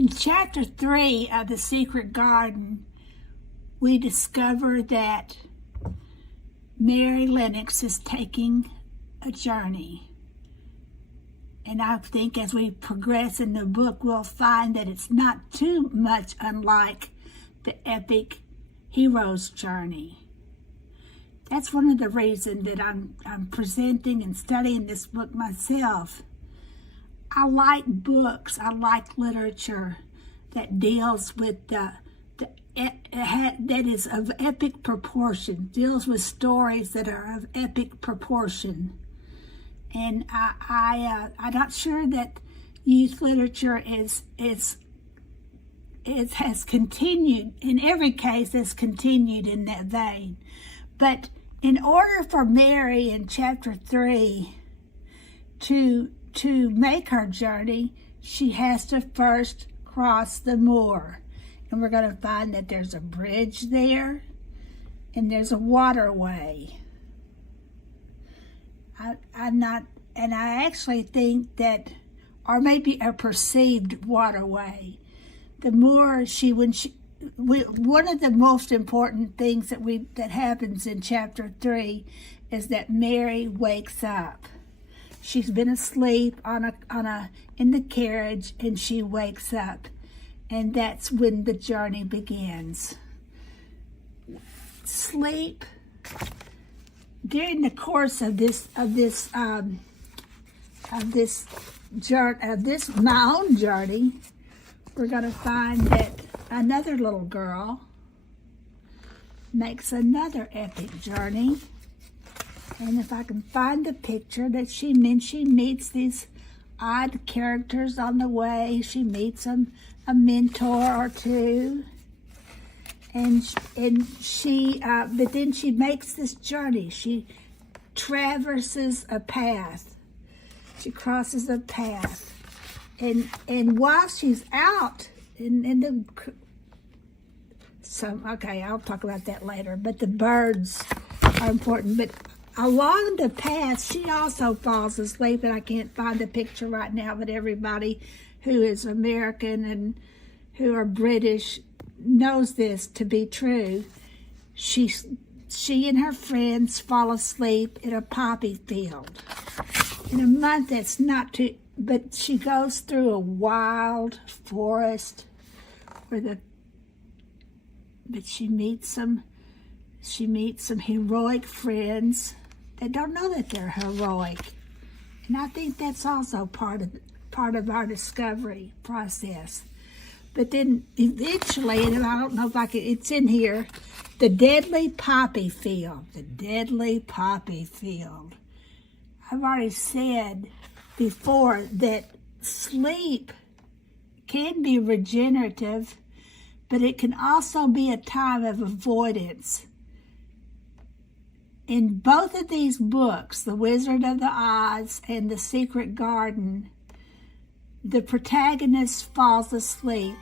In chapter 3 of The Secret Garden, we discover that Mary Lennox is taking a journey. And I think as we progress in the book, we'll find that it's not too much unlike the epic hero's journey. That's one of the reasons that I'm presenting and studying this book myself. I like books, I like literature that deals with that is of epic proportion, deals with stories that are of epic proportion. And I'm not sure that youth literature has continued, in every case has continued in that vein. But in order for Mary in chapter 3 to make her journey, she has to first cross the moor. And we're going to find that there's a bridge there and there's a waterway. I actually think that, or maybe a perceived waterway. The moor, one of the most important things that happens in chapter 3 is that Mary wakes up. She's been asleep in the carriage, and she wakes up, and that's when the journey begins. Sleep during the course of this my own journey. We're going to find that another little girl makes another epic journey. And if I can find the picture that she meets these odd characters on the way. She meets a mentor or two. But then she makes this journey. She traverses a path. She crosses a path. And while she's out I'll talk about that later, but the birds are important. But along the path, she also falls asleep, and I can't find the picture right now, but everybody who is American and who are British knows this to be true. She and her friends fall asleep in a poppy field. In a month that's not too, but she goes through a wild forest but she meets some heroic friends that don't know that they're heroic. And I think that's also part of our discovery process. But then eventually, and I don't know if it's in here, the deadly poppy field. The deadly poppy field. I've already said before that sleep can be regenerative, but it can also be a time of avoidance. In both of these books, The Wizard of Oz and The Secret Garden, the protagonist falls asleep